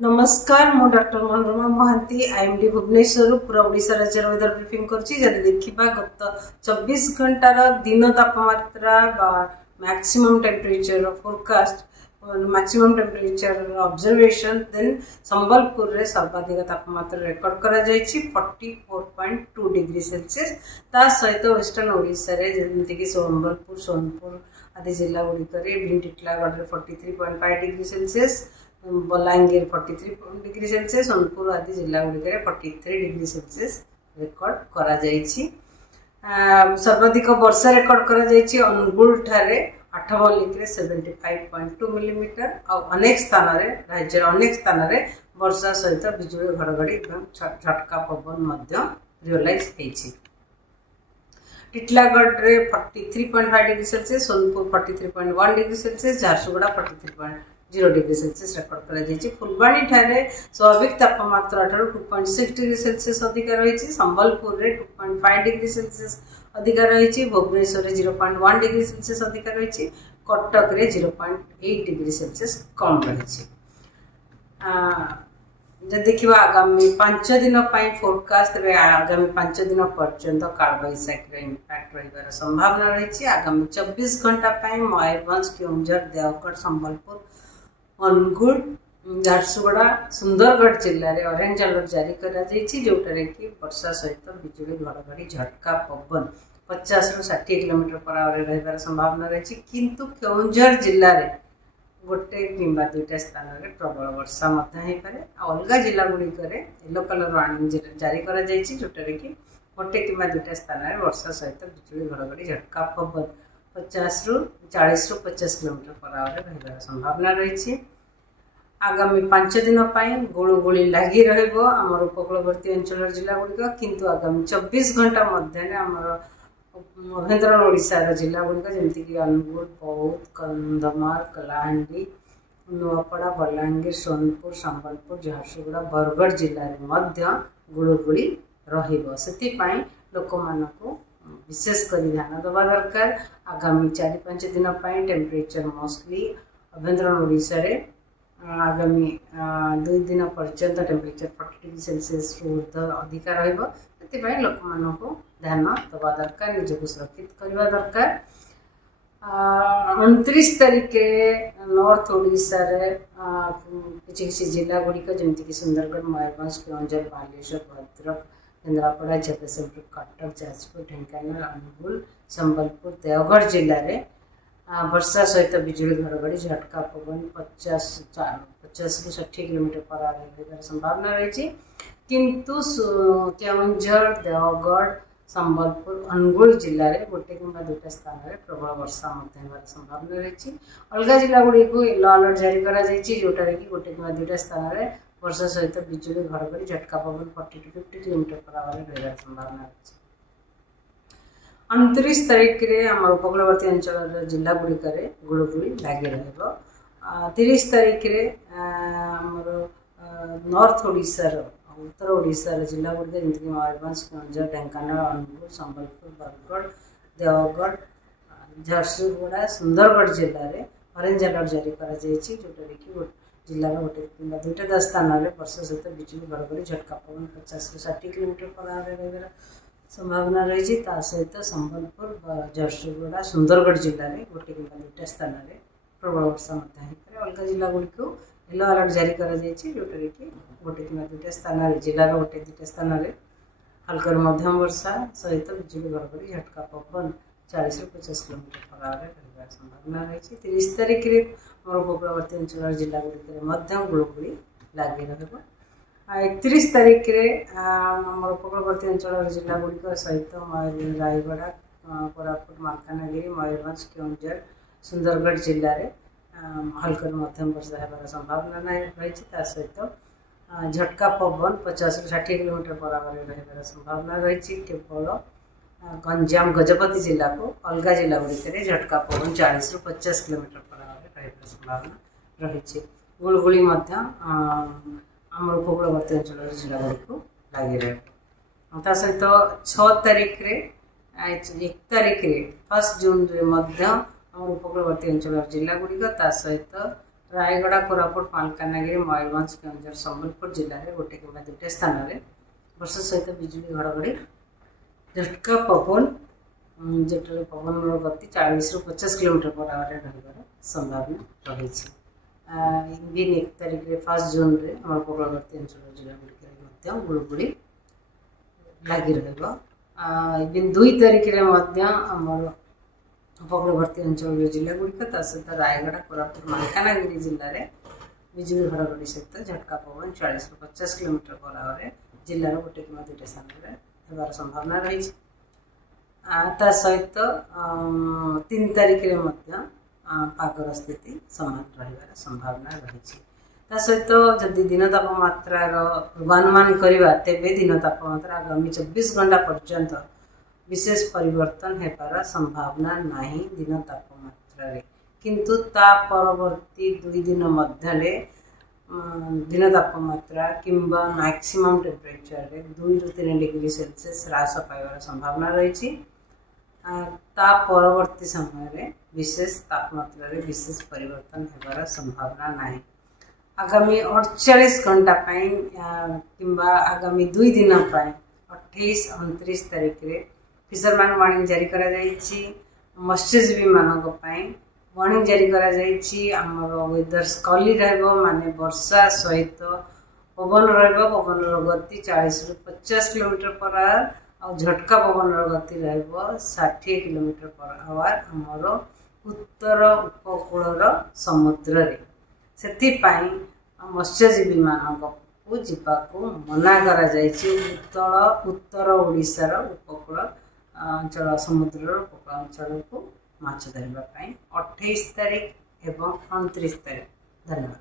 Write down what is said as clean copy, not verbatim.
नमस्कार मु doctor Manorama Mahanti IMD Bhubaneswar पूरा ओडिशा राज्य वेदर ब्रीफिंग करछि। जदि देखिबा गत 24 घंटार दिन तापमात्रा maximum temperature forecast maximum temperature observation देन संबलपुर रे सर्वाधिक तापमात्रा रेकॉर्ड करा जायछि 44.2 डिग्री सेल्सियस। ता सहित वेस्टर्न ओडिशा रे जेमति कि संबलपुर सोनपुर आदि जिला गुड़िक टिटलागढ़ रे 43.5 degree Celsius, Balangir 43 degree Celsius, Sonpur आदि जिला गुड़िक 43 डिग्री सेल्सियस रेकॉर्ड करा जायछि। सर्वाधिक वर्षा रेकॉर्ड करा जायछि अनुगुल ठारे 8 मल्लिक रे 75.2 मिलीमीटर और अनेक स्थान रे राज्य अनेक स्थान रे वर्षा सहित बिजुली घड़घड़ी एवं झटका पवन मध्य रियलाइज होइछि। टिटलागढ़ रे 43.5 degree Celsius, Sonpur 43.1 degree Celsius, Jharsuguda 43.0 degree Celsius record करा जायछि। फुलबाणी ठारे स्वाभाविक तापमात्रा ठारो 2.6 डिग्री सेल्सियस अधिक रहिछि। संबलपुर रे 2.5 डिग्री सेल्सियस अधिक रहिछि। भुवनेश्वर रे 0.1 डिग्री सेल्सियस अधिक रहिछि। कटक रे 0.8 डिग्री सेल्सियस कम रहिछि। जब देखिबा आगामी 5 दिन फोरकास्ट रे आगामी 5 दिन पर्यंत कालबैशाखी इम्पैक्ट रहिबार संभावना रही। आगामी 24 घंटा मयूरभंज, केउंझर, देवगढ़, संबलपुर, अनुगुल, झारसुगुड़ा, सुंदरगढ़ जिले में ऑरेंज अलर्ट जारी करा जायछि, जोटारे कि वर्षा सहित बिजुली घड़घड़ी झटका पवन 50 ରୁ 60 किलोमीटर पर आवर रहिबार संभावना रही। किंतु केउंझर जिले में गोटे किंबा दुईटा स्थान में प्रबल वर्षा पारे। अलग जिला गुड़िक येलो कलर वार्निंग जारी करा जायछि, जोटारे कि गोटे किंबा दुईटा स्थान में वर्षा सहित बिजुली घड़घड़ी झटका पवन 50 ରୁ 40 ରୁ 50 किलोमीटर पर आवर रहिबार संभावना रही। आगामी 5 दिन गुलुगुली लगी रमर उपकूलवर्ती अंचल जिला गुड़िक, किंतु आगामी 24 घंटा मध्य आमर महेन्द्र ओडिशार जिला गुड़िक जमीक अनुगुल, बौद्ध, कंधमाल, कलाहांडी, नुआपड़ा, बलांगीर, सोनपुर, संबलपुर, झारसुगुड़ा, बरगढ़ जिले में गुलुगुली रही। लोक मानक विशेषकर ध्यान दबा दरकार। आगामी 4-5 दिन टेम्परेचर मोस्टली अभ्यंतर ओडिशा रे आगामी 2 दिन पर्यंत टेम्परेचर 40 डिग्री सेल्सियस ऊर्ध अधिक रही। लोक मानक ध्यान दबा दरकार, निजक सुरक्षित करने दरकार। 29 तारिख नॉर्थ ओडिशा रे किसी जिला गुड़िक जमीक सुंदरगढ़, मयूरभंज, केउंझर, बालेश्वर, भद्रक, केन्द्रापड़ा, जगतसिंहपुर, कटक, जाजपुर, ढेंकानाल, अनुगुल, संबलपुर, देवगढ़ जिले में वर्षा सहित बिजुली घड़घड़ी झटका पवन 50 ରୁ 60 किलोमीटर पर आवर संभावना रही। किंतु केउंझर, देवगढ़, संबलपुर, अनुगुल जिले में गोटे किंबा दुईटा स्थान में प्रबल वर्षा होबार संभावना रही। अलग जिला गुड़िक येलो अलर्ट जारी करा जायछि, जोटारे कि गोटे किंबा दुईटा स्थान में वर्षा सहित बिजुली घड़घड़ी झटका पवन 40 ରୁ 50 किलोमीटर पर आवर रहिबार संभावना रही। 29 तारिख रे आम उपकूलवर्ती अंचल जिला गुड़िक गुलुगुली लगी रहिबो। 30 तारिख रे आमर नॉर्थ ओडिशार उत्तर ओडिशार जिला गुड़िक जमीक मयूरभंज, केउंझर, ढेंकानाल, अनुगुल, संबलपुर, बरगढ़, देवगढ़, झारसुगुड़ा, सुंदरगढ़ जिले में ऑरेंज अलर्ट जारी करा जायछि, जोटारे कि जिला में गोटे किंबा दुईटा स्थान में वर्षा सहित बिजुली घड़घड़ी झटका पवन 50 ରୁ 60 किलोमीटर पर आवर रहिबार संभावना रही। सहित संबलपुर, झारसुगुड़ा, सुंदरगढ़ जिले में गोटे किंबा दुईटा स्थान में प्रबल वर्षा अलग जिला गुड़िक येलो अलर्ट जारी करा जायछि, जोटारे कि गोटे किंबा दुईटा स्थान जिलार गोटे दुईटा स्थान में हल्का मध्यम वर्षा सहित बिजुली घड़घड़ी झटका पवन 40 ରୁ 50 किलोमीटर पर आवर रहिबार संभावना रही। 30 तारिख में मोर उपकूलवर्ती अंचल जिला गुड़िक गुलुगुली लगी रहिबो। 31 तारिख में उपकूलवर्ती अंचल जिला गुड़िक सहित रायगढ़, कोरापुट, मालकानगिरी, मयूरभंज, केउंझर, सुंदरगढ़ जिले में हल्का मध्यम वर्षा होबार संभावना रही। सहित झटका पवन 50 ରୁ 60 किलोमीटर पर आवर रहिबार संभावना रही। केवल गंजाम, गजपति जिला को अलग जिला गुड़िक झटका पवन 40 ରୁ 50 किलोमीटर पर आवर रहिबार संभावना रही। गुलुगुली आम उपकूलवर्ती अंचल जिला गुड़िक लगी रहा। सहित 6 तारिख 1 तारिख 1 जून आम उपकूलवर्ती अंचल जिला गुड़िक सहित रायगड़ा कोरापुट मालकानगिरी मयूरभंज केन्दुझर संबलपुर जिले में गोटे कि दुटे स्थान में वर्षा सहित बिजुली घड़घड़ी झटका पवन जो पवन गति 40 ରୁ 50 किलोमीटर पर आवर रही संभावना रही। इवन 1 तारिख 1 जून में आम उपकूलवर्ती अंचल जिला गुड़गुड़ी लगी इवन 2 तारिख आमर उपकूलवर्ती अंचल जिला गुड़िक सहित रायगड़ा कोरापुट मालकानगिरी जिले में बिजुली घड़घड़ी सहित झटका पवन 40 ରୁ 50 किलोमीटर पर आवर जिलार गोटे कि दुटे स्थान होबार संभावना रही। ता सहित 3 तारिख पागर स्थिति समान रही संभावना रही। सहित जदि दिन तापमात्रार पूर्वानुमान करवा तेबे दिन तापमात्रा आगामी 24 घंटा पर्यंत विशेष परिवर्तन हेबार संभावना नहीं दिन तापमात्रा किंतु ता परवर्ती 2 दिन मध्य दिन तापमात्रा किंबा मैक्सिमम टेम्परेचर 2 ରୁ 3 डिग्री सेल्सियस ह्रास पाइबार संभावना रही। ता परवर्ती समय विशेष तापमात्रा विशेष परिवर्तन हेबार संभावना नहीं। आगामी 48 घंटा किंबा आगामी 2 दिन 28-29 तारिख रे फिशरमैन वार्निंग जारी करा जायछि। मत्स्यजीवी मानक वार्निंग जारी करा जायछि। हमर वेदर स्कली रहबो माने वर्षा सहित पवन रहबो। पवन गति 40 ରୁ 50 किलोमीटर पर आवर और झटका पवन गति रहबो 60 किलोमीटर पर आवर हमर उत्तर उपकूलर समुद्र रे। सेति पई मत्स्यजीवी मानक को जीवाको मना करा जायछि। उत्तर ओडिशार उपकूल अंचल समुद्र उपकूल अंचल को माछ धरबा 28 तारिख एवं 29 तारिख। धन्यवाद।